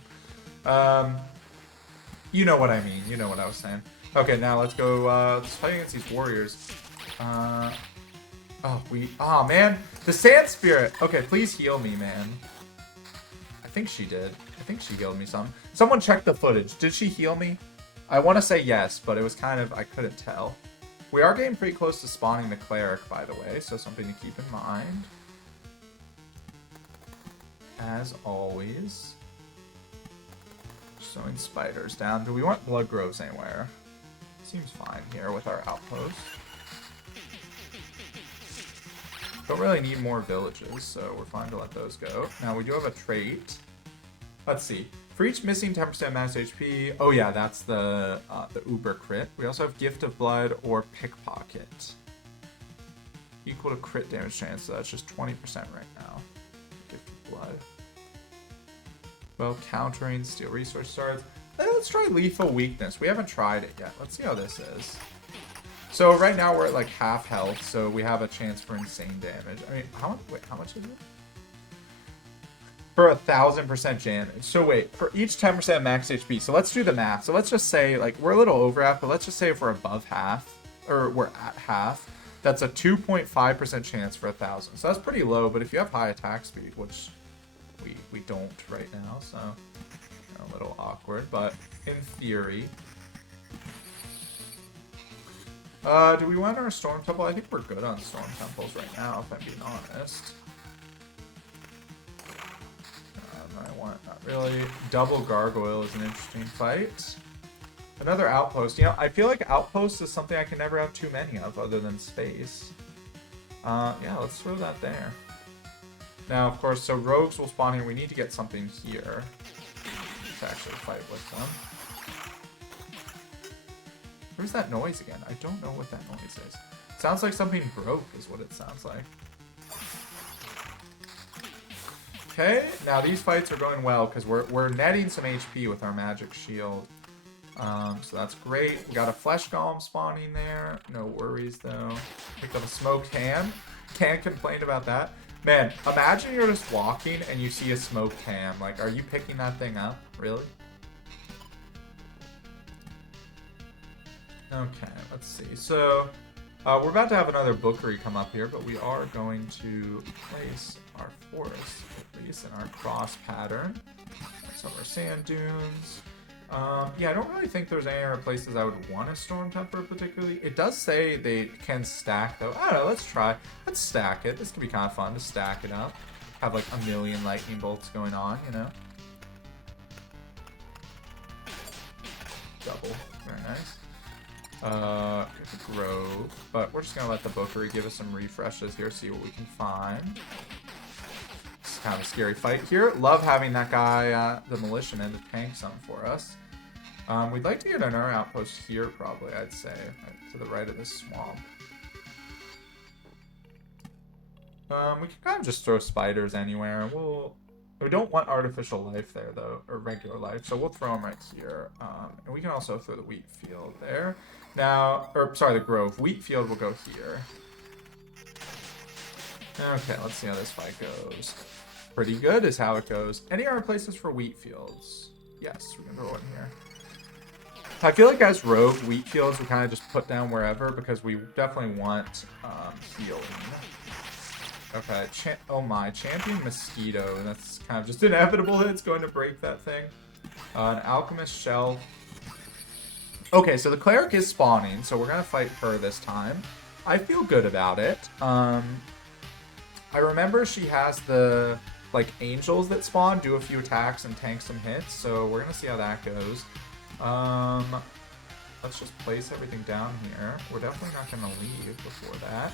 You know what I mean. You know what I was saying. Okay, now let's go, let's fight against these warriors. Oh man, the sand spirit. Okay, please heal me, man. I think she did. I think she healed me some. Someone check the footage. Did she heal me? I want to say yes, but it was kind of, I couldn't tell. We are getting pretty close to spawning the cleric, by the way, so something to keep in mind. As always. Sowing spiders down. Do we want blood groves anywhere? Seems fine here with our outpost. Don't really need more villages, so we're fine to let those go. Now, we do have a trait. Let's see. For each missing 10% max HP... Oh, yeah, that's the Uber crit. We also have Gift of Blood or Pickpocket. Equal to crit damage chance, so that's just 20% right now. Gift of Blood. Well, countering, steal resource shards. Let's try Lethal Weakness. We haven't tried it yet. Let's see how this is. So right now we're at like half health, so we have a chance for insane damage. I mean, how much is it? For 1000% damage. So wait, for each 10% max HP. So let's do the math. So let's just say, like, we're a little over half, but let's just say if we're above half, or we're at half, that's a 2.5% chance for 1000. So that's pretty low, but if you have high attack speed, which we don't right now, so a little awkward, but in theory. Do we want our Storm Temple? I think we're good on Storm Temples right now, if I'm being honest. Not really. Double Gargoyle is an interesting fight. Another Outpost. You know, I feel like Outpost is something I can never have too many of other than space. Yeah, let's throw that there. Now, of course, so rogues will spawn here. We need to get something here to actually fight with them. Where's that noise again? I don't know what that noise is. It sounds like something broke is what it sounds like. Okay, now these fights are going well because we're netting some HP with our magic shield. So that's great. We got a flesh golem spawning there. No worries though. Picked up a smoked ham. Can't complain about that. Man, imagine you're just walking and you see a smoked ham. Like, are you picking that thing up? Really? Okay, let's see. So, we're about to have another bookery come up here, but we are going to place our forest, at least in our cross pattern. Some of our sand dunes. Yeah, I don't really think there's any other places I would want a Storm Temper particularly. It does say they can stack, though. I don't know, let's try. Let's stack it. This could be kind of fun to stack it up. Have like a million lightning bolts going on, you know? Double. Very nice. Get the grove. But we're just going to let the bookery give us some refreshes here, see what we can find. It's kind of a scary fight here. Love having that guy, the militiaman, to tank some for us. We'd like to get another outpost here, probably, I'd say, right to the right of this swamp. We can kind of just throw spiders anywhere. We don't want artificial life there, though, or regular life, so we'll throw them right here. And we can also throw the wheat field there. Now, or sorry, the grove. Wheat field will go here. Okay, let's see how this fight goes. Pretty good is how it goes. Any other places for wheat fields? Yes, we can throw one here. I feel like as rogue, wheat fields we kind of just put down wherever because we definitely want healing. Okay, oh my, champion mosquito. That's kind of just inevitable that it's going to break that thing. An alchemist shell. Okay, so the cleric is spawning, so we're gonna fight her this time. I feel good about it. I remember she has the like angels that spawn, do a few attacks and tank some hits, so we're gonna see how that goes. Let's just place everything down here. We're definitely not gonna leave before that.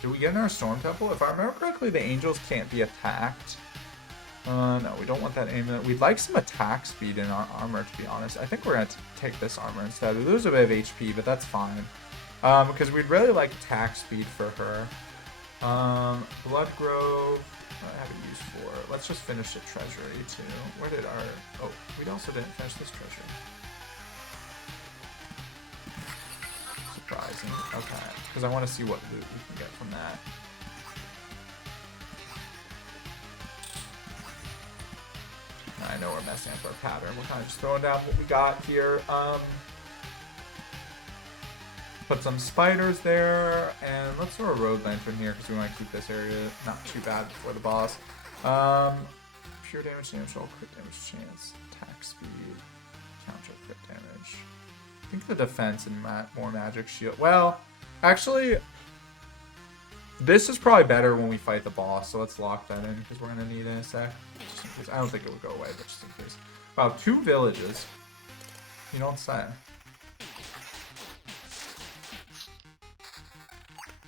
Do we get in our storm temple? If I remember correctly, the angels can't be attacked. No, we don't want that amulet. We'd like some attack speed in our armor, to be honest. I think we're gonna take this armor instead. We lose a bit of HP, but that's fine. Because we'd really like attack speed for her. Blood Grove. What do I have it used for? Let's just finish the treasury too. Where did our... Oh, we also didn't finish this treasury. Surprising. Okay. Because I want to see what loot we can get from that. I know we're messing up our pattern. We're kind of just throwing down what we got here. Put some spiders there, and let's throw a road lantern here because we want to keep this area not too bad before the boss. Pure damage, roll, crit damage chance, attack speed, counter crit damage. I think the defense and more magic shield. Well, actually, this is probably better when we fight the boss, so let's lock that in because we're going to need it in a sec. Just in case. I don't think it would go away, but just in case. Wow, 2 villages. You don't say.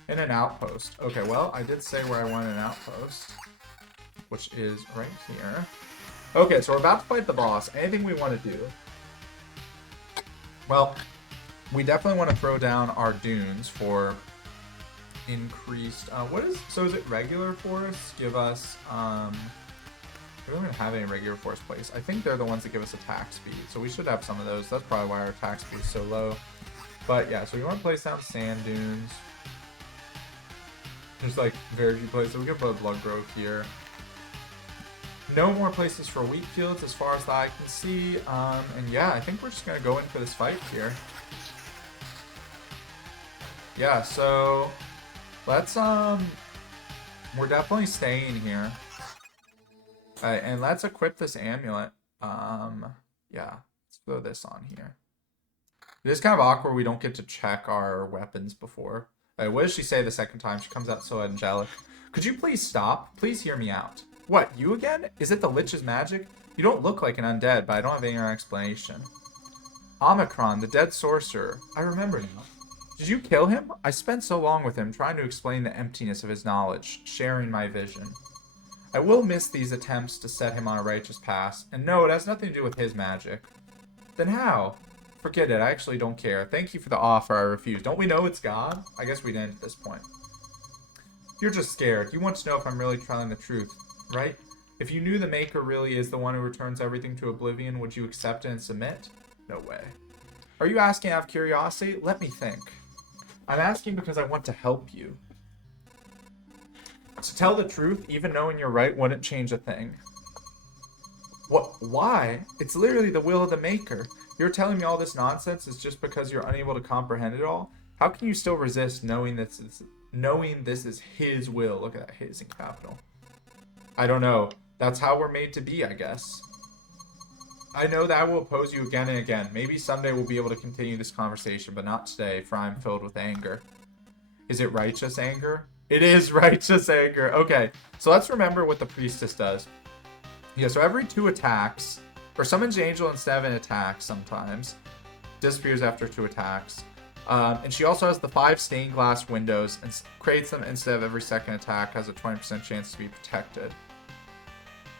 In an outpost. Okay, well, I did say where I want an outpost, which is right here. Okay, so we're about to fight the boss. Anything we want to do? Well, we definitely want to throw down our dunes for increased... So is it regular forest? Give us... we don't even have any regular forest place. I think they're the ones that give us attack speed, so we should have some of those. That's probably why our attack speed is so low. But yeah, so we want to place down sand dunes. There's like very few places. So we can put a blood grove here. No more places for wheat fields as far as I can see. And yeah, I think we're just gonna go in for this fight here. Yeah, so let's we're definitely staying here. Alright, and let's equip this amulet. Yeah, let's throw this on here. It is kind of awkward we don't get to check our weapons before. What does she say the second time? She comes out so angelic. Could you please stop? Please hear me out. What, you again? Is it the Lich's magic? You don't look like an undead, but I don't have any other explanation. Omicron, the dead sorcerer. I remember now. Did you kill him? I spent so long with him trying to explain the emptiness of his knowledge, sharing my vision. I will miss these attempts to set him on a righteous path, and no, it has nothing to do with his magic. Then how? Forget it, I actually don't care. Thank you for the offer, I refuse. Don't we know it's God? I guess we didn't at this point. You're just scared. You want to know if I'm really telling the truth, right? If you knew the Maker really is the one who returns everything to oblivion, would you accept it and submit? No way. Are you asking out of curiosity? Let me think. I'm asking because I want to help you. To tell the truth, even knowing you're right wouldn't change a thing. What? Why? It's literally the will of the Maker. You're telling me all this nonsense is just because you're unable to comprehend it all? How can you still resist knowing this is his will? Look at that, his in capital. I don't know. That's how we're made to be, I guess. I know that I will oppose you again and again. Maybe someday we'll be able to continue this conversation, but not today, for I'm filled with anger. Is it righteous anger? It is righteous anger. Okay, so let's remember what the priestess does. Yeah, so every 2 attacks, or summons the angel instead of an attack sometimes, disappears after 2 attacks. And she also has the 5 stained glass windows and creates them instead of every second attack, has a 20% chance to be protected.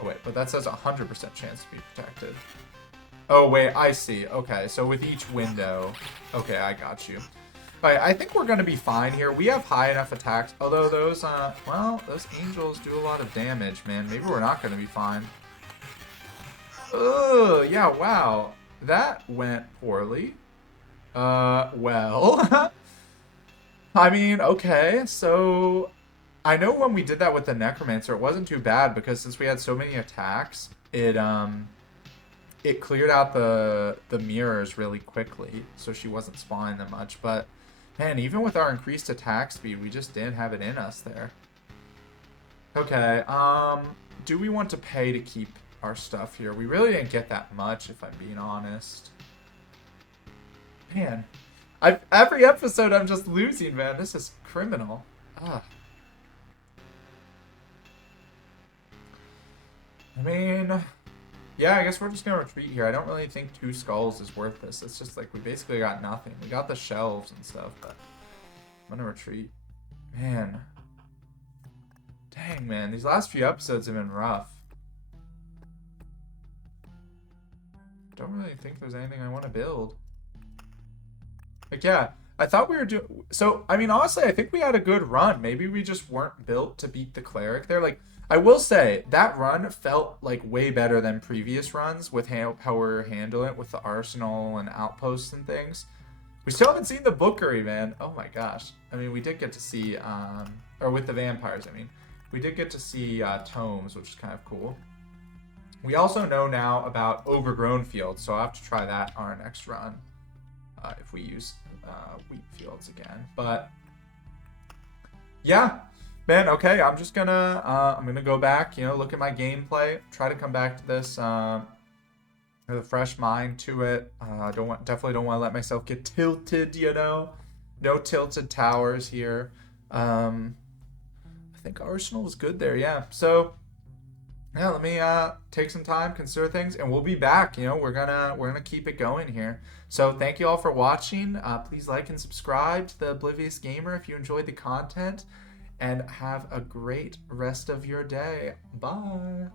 Oh wait, but that says 100% chance to be protected. Oh wait, I see. Okay, so with each window. Okay, I got you. All right, I think we're gonna be fine here. We have high enough attacks. Although those, well, those angels do a lot of damage, man. Maybe we're not gonna be fine. Oh, yeah, wow. That went poorly. Well. I mean, okay, so I know when we did that with the Necromancer, it wasn't too bad because since we had so many attacks, it cleared out the mirrors really quickly, so she wasn't spawning them much. But man, even with our increased attack speed, we just didn't have it in us there. Okay, do we want to pay to keep our stuff here? We really didn't get that much, if I'm being honest. Man, every episode I'm just losing, man. This is criminal. Ugh. I mean, yeah, I guess we're just gonna retreat here. I don't really think 2 skulls is worth this. It's just like we basically got nothing. We got the shelves and stuff, but I'm gonna retreat. Man. Dang, man. These last few episodes have been rough. Don't really think there's anything I want to build. Like, yeah, I thought we were doing... So, I mean, honestly, I think we had a good run. Maybe we just weren't built to beat the cleric there. Like, I will say, that run felt, like, way better than previous runs with how we're handling it with the arsenal and outposts and things. We still haven't seen the Bookery, man. Oh, my gosh. I mean, we did get to see... or with the vampires, I mean. We did get to see tomes, which is kind of cool. We also know now about overgrown fields, so I'll have to try that on our next run. If we use wheat fields again. But yeah, man, okay, I'm just gonna I'm gonna go back, you know, look at my gameplay, try to come back to this with a fresh mind to it. Definitely don't want to let myself get tilted, you know. No tilted towers here. I think Arsenal was good there, yeah. So yeah, let me take some time, consider things, and we'll be back. You know, we're gonna keep it going here. So thank you all for watching. Please like and subscribe to the Oblivious Gamer if you enjoyed the content, and have a great rest of your day. Bye.